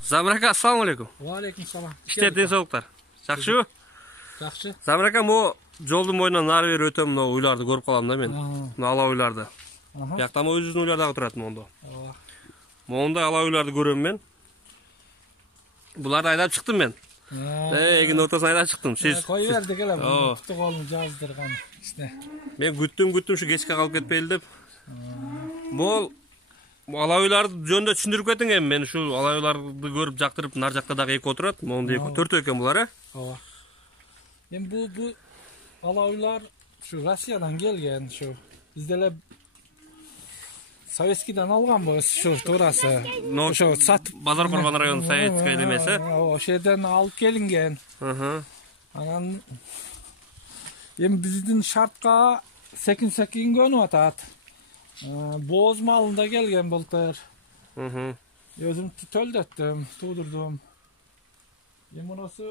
Zamir aka, assalomu alaykum. Va alaykum salom. İşte densoqlar. Yaxshi? Yaxshi. Zamir aka, mo yo'lning bo'yidan nari beri o'tam, bu uylarni ko'rib qolamda men. Ala uylarda. Bu yoqda mo o'zimizning uylarda turadi mondo. Mondo ala uylarni ko'raman men. Bularni haydab chiqdim men. Egin o'rtasini haydab chiqdim. Qo'yverdik ala, tutib olib jozdirgan işte. Men kutdim shu kechga qolib ketmayli deb. Bu ala uylarni jönde tushuntirib keting ham. Men shu ala uylarni ko'rib jaqtirib, nar jaqda dag'i eki o'tiradi. Mondo eki, 4 ekan bular, ha? Men bu ala uylar şu Rossiyadan kelgan, şu bizdeler Sovetskidan algan bu şu to'rasi. Şu satib Bozor Qurban rayoni Sovetskiy demesi. O'sha yerdan olib kelingan. Anan bizning shartqa sekin ko'nyapti. Bo'z malında kelgan bultar. Özüm töldetdim, tuğdurdum. Bunisi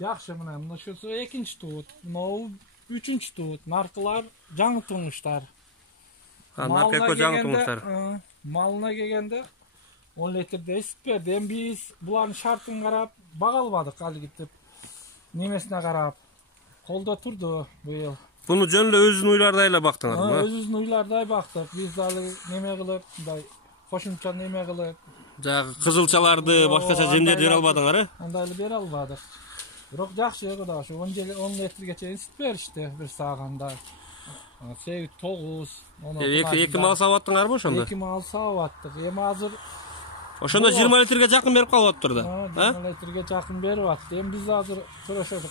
yaxshi mana, şusi ikinci tut, bu üçüncü tut. Narxlar жаңы tuğmuşlar. Narxga жаңы tuğmuşlar. Malına kelgende 10 litrde isip berdi. Biz buların şartын qarab bagalmadık hali gitip. Nemesine qarab. Kolda turdu bu yıl. Bunu jönle özünün uylardayla baktыңар mı? Özünün uylarday baktık. Biz dalı neme kılıp, koşumça neme kılıp. Kızılçalardı, başkaça jemlerdi bere almadыңар, ha? Andaylı bere almadık. Biroq yaxshi kuda, şu 10 litrgacha isip berishdi bir sağanda. 8-9. Eki mal sağattыңар mı oşonda? Eki mal sağattık. Hem hazır oşonda 20 litrge жақын berip kalıptırdı. 20 litrge жақын berip attı. Hem biz hazır kuruşurdu.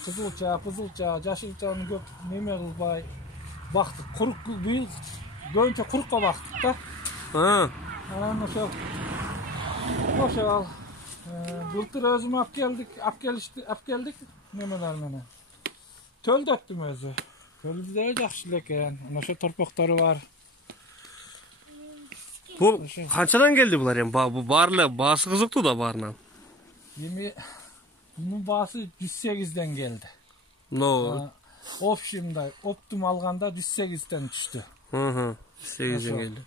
Kızılça, jaşılçanı köp neme kılbay baktık. Kuruk bir gönçe kurukka baktık da. Oşal. Bultur özüm ap geldik nemeler mene. Töl döktüm özü. Tölü de yaxşı leken. Oşa torpakları var. Bu kançadan geldi bular yani? Bu barla bası kızıktı da barından. Bunun bası 108'den geldi. No. Optum alganda 108'den düştü. 108'den geldi.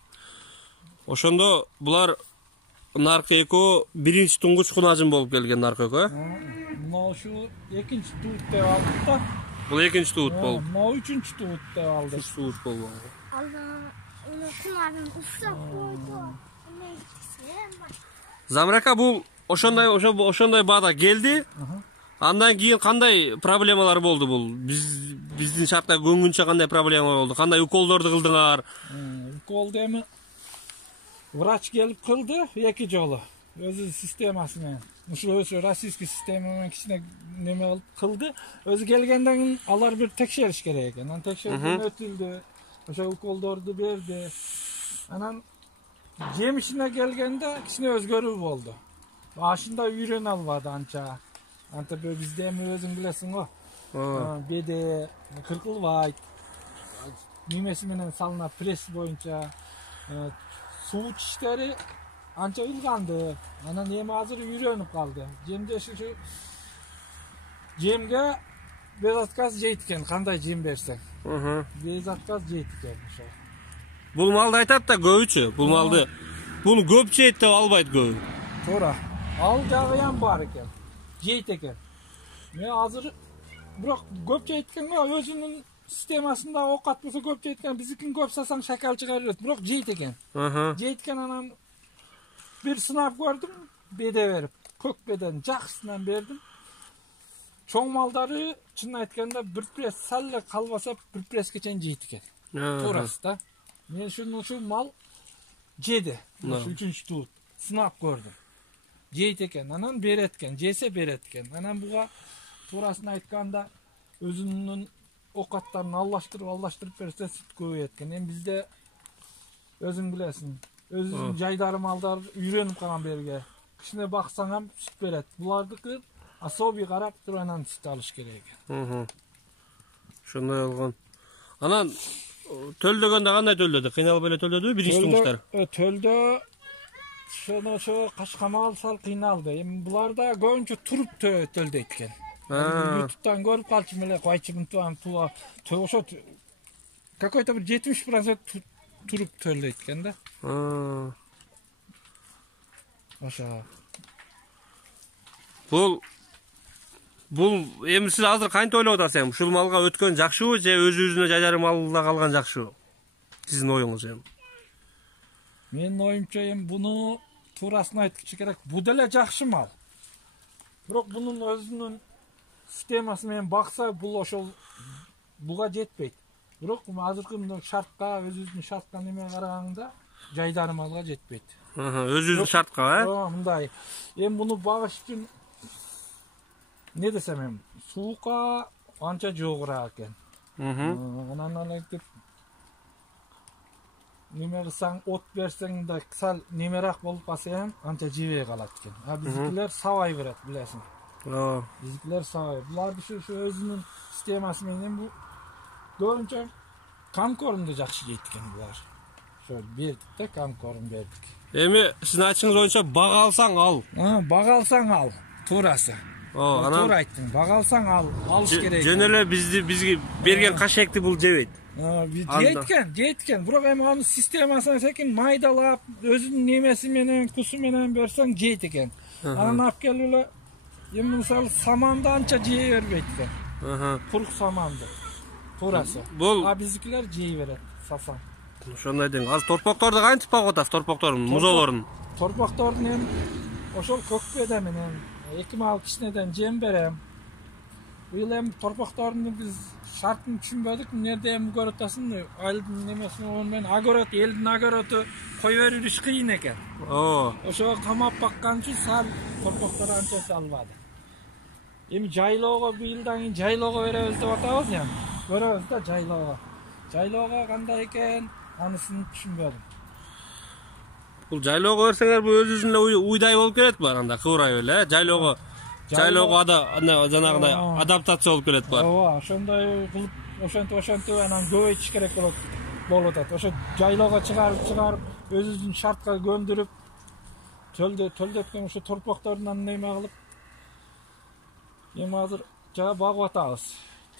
Oşonda bular narkoeko birinci tunguç kunacın bolup gelgen narkoeko, ha? Buna şu ikinci tuğut dev aldık da. Bu ikinci tuğut bolup. Buna üçüncü tuğut dev aldık. Üç tuğut bolup. Zamir aka, bu oşonday bağda geldi. Andan keyin qanday problemalar boldu bu? Bizdin şartda göngünçe qanday problema boldu? Qanday ukoldordu kıldыңар? Ukoldu emi vrach gelip kıldı iki jolu. Özü sistemasına. Şu rossiyskiy sistemadan kichine neme kıldı. Özü kelgenden alar bir tekşeriş gerek ekan. Tekşerişten ötüldü. Oşa ukoldordu berdi. Anan jemişine gelgende kichine özgörүү boldu. Başında yürüyen alvadı ança. Anta böyle bizde mi özün bilesin o. Bede, kırkıl vay. Nimesi menen salına pres boyunca. Su çişleri anca ılgandı. Anan yeme hazır yürüyenip kaldı. Jemde şu jemge bezatkaz jeytken, kanday jem bersen. Bezatkaz jeytken. Bul maldı aytat da göğüçü. Bul maldı. Bunu köp jeyt de albayt göğü. Tora. Al jağıyan bar eken. Jeyt eken. Men hazır biroq köp jeytken özünün sistemasında ok atmasa köp jeytken bizikin köp sasan şakal çıkarır. Biroq jeyt eken. Jeytken anan bir sınav gördüm, bede verip. Kök beden жақсынан berdim. Çoğ malları çın aytkanda bir pres salle kalbasa bir pres geçen jeyt eken. Torası da. Men şu mal jedi. Şu üçüncü tuğut. Sınav gördüm. Jeyt eken, anan beretken, jese beretken. Anan buğa torasını aytkanda özünün okatlarını allaştırıp berse süt köpeyetken. Hem bizde özün bilesin. Özün jaydары malдар үйрөнүп калган берге. Кичине баксаң ham süt берет. Булардыкы особый карап туруп süt алыш керек экен. Şunday olgan. Anan töldөгөндө кандай төлдөдү? Кыйналып эле төлдөдүбү биринчи тумуштар? Төлдө şu kaşkamal sal kıynaldı. Bularda görünce turup töldeydi ekan. YouTube'dan görüp kalçım ele koyçum tuğa. Oşo какой-то bir 70% turup töldeydi ekan da. Oşa. Бул эми сиз азыр кантип ойлоп атасыз? Ушул малга өткөн жакшыбы же өзүбүздүн жайдары малда калган жакшыбы? Сиздин оюңуз эми. Менин оюмча эми буну туурасын айткычы керек. Бу деле жакшы мал. Бирок бунун өзүнүн системасы менен бакса, бул ошол буга жетпейт. Бирок азыркы мына шартка, өзүбүздүн шартка неме караганда жайдары малга жетпейт. Өзүбүздүн шартка, Мындай. Эми буну багыш үчүн не десем эми, суукка анча жогураак экен. Анан алектип неме кылсаң, от берсең да сал немерак болуп калса эми анча жебей калат экен. А биздикилер сабай берет, билесиң. Биздикилер сабай. Булар ушу өзүнүн системасы менен бу көбүнчө камкормду жакшы жейт экен булар. Ошо бердик да, камкорм бердик. Эми сиздин айтышыңыз боюнча бага алсаң ал. Бага алсаң ал, туурасы. Туура айттың. Бага алсаң алыш керек. Жөн эле бизге берген кашекти бул жебейт. Жейт. Бирок эми анын системасын секин майдалап, өзүнүн немеси менен, кусу менен берсең жейт экен. Анан алып келип эле эми мисалы саманды анча жей бербейт экен. Курук саманды. Туурасы. А биздикилер жей берет, сасаң. Ошондой дең. Азыр торпокторду кантип багып атасыз? Торпоктордун, музоолорун. Торпоктордун эми ошол көкпеде менен 2 мал кичинеден жем берем. Быйыл эми торпоктордун биз шартын түшүнбөдүк. Эмнеде эми көрүп атасың, айылдын немесин менен огород, элдин огороду кой бериш кыйын экен. Ошого камап баккан үчүн сал торпоктор анча салбады. Эми жайлоого быйылдан кийин жайлоого беребиз деп атабыз эми. Көрөбүз да жайлоого. Жайлоого кандай экен, анысын түшүнбөдүм. Бул жайлоого берсеңер бул өзүнүн эле уйдай болуп келет булар, анда кыбырай эле. Жайлоого жанагындай адаптация болуп келет булар. Ошондой кылып, ошентип анан көбөйтүш керек болуп атат. Ошо жайлоого чыгарып, өзүбүздүн шартка көндүрүп, төлдөткөн ошо торпокторунан неме кылып, эми азыр жана багып атабыз.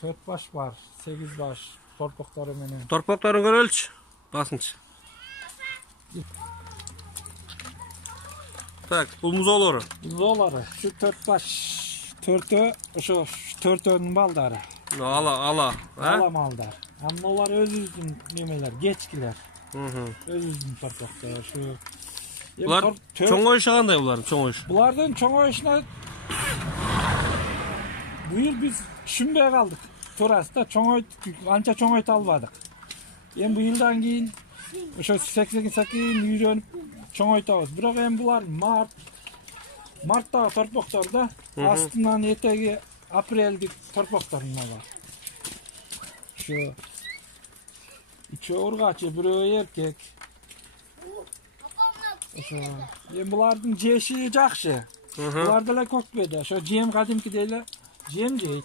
4 баш бар, 8 баш торпоктору менен. Торпокторун көрөлүчү. Басыңчы. Так, бул музоолору. Музоолору. Şu 4 baş, 4'ü, ошо 4'ünün балдары. Ала малдар. Анын олар өзүбүздүн немелер, кечкилер. Өзүбүздүн торпоктор. Булар чоңоюшу кандай булардын чоңоюшу? Булардын чоңоюшуна быйыл биз түшүнбөй калдык. Туурасы да анча чоңойто албадык. Эми быйылдан кийин ошо сакин үйрөнүп чоңойтобуз. Бирок эми булар марттагы торпоктор да, астынан этеги апрелдик торпоктор бар. Ошо үчөө ургачы, бирөө эркек. Ошо эми булардын жеши жакшы. Булар деле көкпеде. Ошо жем кадимкидей эле жем жейт.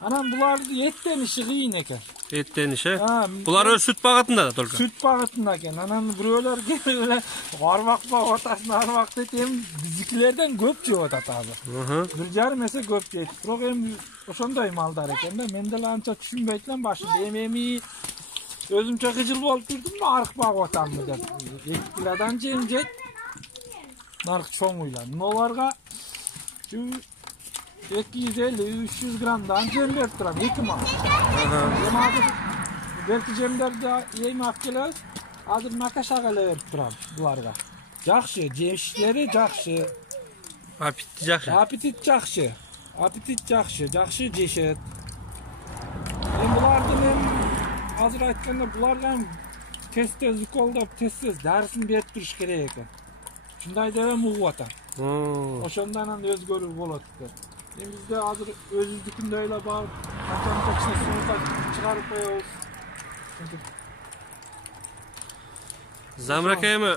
Анан буларды эттениши кыйын экен. Эттениши? Булар өз сүт багытында да только. Сүт багытында экен. Анан бирөөлөр келип эле арбак багып атасың, арбак дейт. Эми биздикилерден көп жеп атат азыр. 1,5 эсе көп жейт. Бирок эми ошондой малдар экен да. Мен деле анча түшүнбөйт элем башында. Эми өзүмчө кыжыл болуп жүрдүм да, арык багып атаммы деп. Эткилерден жем жейт. Нарык чоңуйлар. Оларга 250-300 граммдан жем берип турам, 2 мал. Эми азыр берки жемдерди эми алып келебиз. Азыр макашага эле берип турам буларга. Жакшы, жештери жакшы. Аппетит жакшы. Аппетит жакшы жешет. Эми булардын азыр айтканда буларга тез уколдоп, тез дарысын берип туруш керек экен. Ушундай деп угуп атам. Ошондон өзгөрүү болот экен. Эми бизде азыр өзүбүздүкүндөй эле бар, канча кичине суука чыгарып коебуз. Замрака эми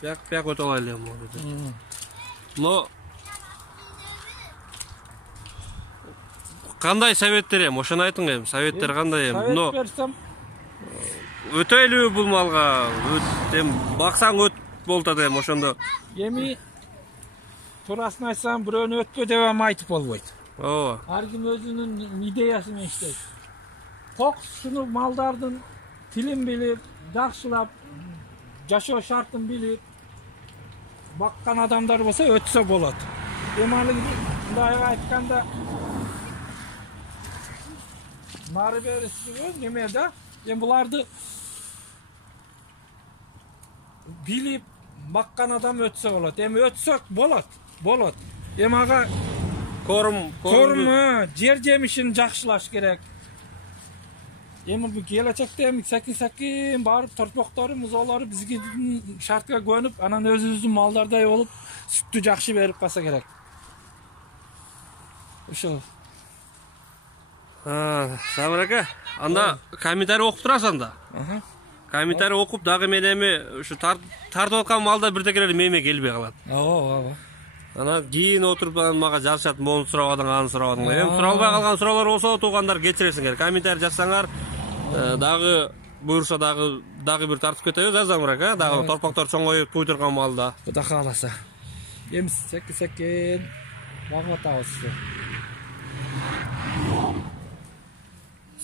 бияк өтө алайлы эми. Но кандай советтер эми? Ошону айтың эми, советтер кандай эми? Совет берсем, өтөйлүбү бул малга? Баксаң өт болуп атат эми ошондо. Эми туурасын айтсам, бирөөнү өтпө деп эми айтып болбойт. Ар ким өзүнүн идеясы менен иштейт. Кок шуну малдардын тилин билип, жакшылап, жашоо шартын билип баккан адамдар болсо өтсө болот. Emali mындай aytkanda nары berisi neme da? Bulardı bilip bakkan adam ötse bolat. Ötsök bolat. Aga korum jer jemişini jakşılaş gerek. Bu gelecekte sakin barıp torpaqtары, muzolları bizge şartga könüp, anan özümüzdün mallarday olup süttü jakşı berip kasa gerek. Uşul. Samir aka, anda kommentari okup turasan da. Kommentari okup dagы menemi şu tartып atkan malda birдекелер meme келбей калат. Ооба. Ana keyin oturup maga жарышат, мону сурабадың, аны сурабадың. Суралбай калган суроолор болсо туугандар кечиресиңер. Комментарий жазсаңар, дагы буюрса дагы бир тартып кетебиз, Самир aka. Дагы торпактар чоңоюп туй турган малда. Кудай кааласа. Секен багып атабыз.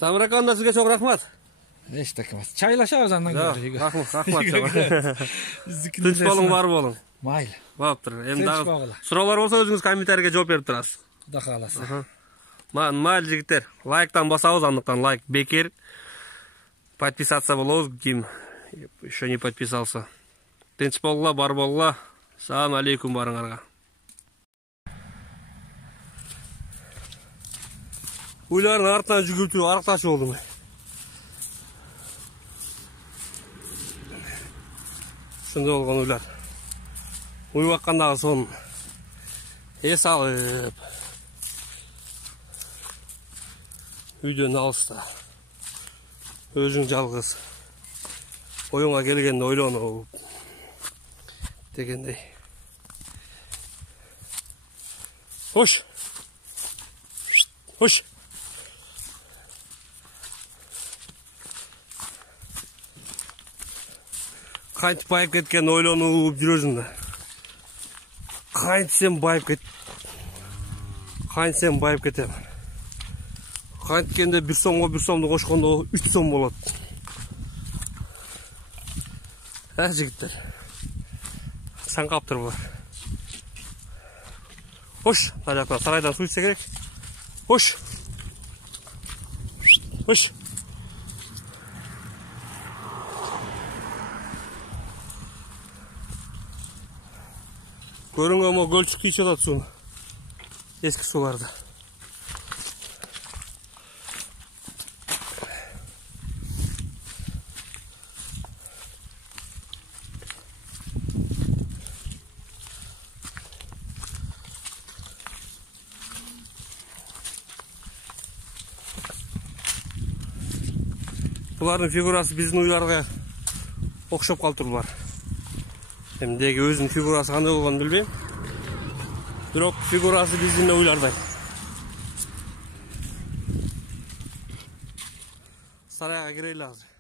Samir aka, анда сизге чоң рахмат. Эчтеке эмес. Чайлашабыз андан кийин. Рахмат. Тынч болуң, бар болуң. Mayli. Bo'ptir. Endi so'rovlar bo'lsa o'zingiz kommentariyaga javob berib turasiz. Xudo xolasa. Mayli jigitlar, like'dan bosamiz, aniqdan like bekir. Подписаться bo'lamiz, kim еще не подписался. Tinch bo'linglar, бар bo'linglar. Assalomu alaykum baringlarga. Uylarni ortidan yugurib turib ariqtachi bo'ldim. Shunday bo'lgan uylar. Uyuvaqqandağı son es alıp үйдөн алыста өзүң жалгыз оюңа келгенде ойлонуп дегендей. Хош. Кантип байып кеткен ойлонуп жүрөсүң да. Кантсем байып кетем. Канткенде 1 сомго 1 сомду кошкондо 3 сом болот. Жигиттер. Саңкап турбу. Хош, ажакта сарайдан суу ичсе керек. Хош. Көрүнгө мо көлчүк кийчип атат сууну. Эски сууларды. Булардын фигурасы биздин уйларга окшоп калтырлар. Эмдеги өзүнүн фигурасы кандай болгонун билбейм. Бирок фигурасы биздин уйлардай. Сарайга кирели азыр.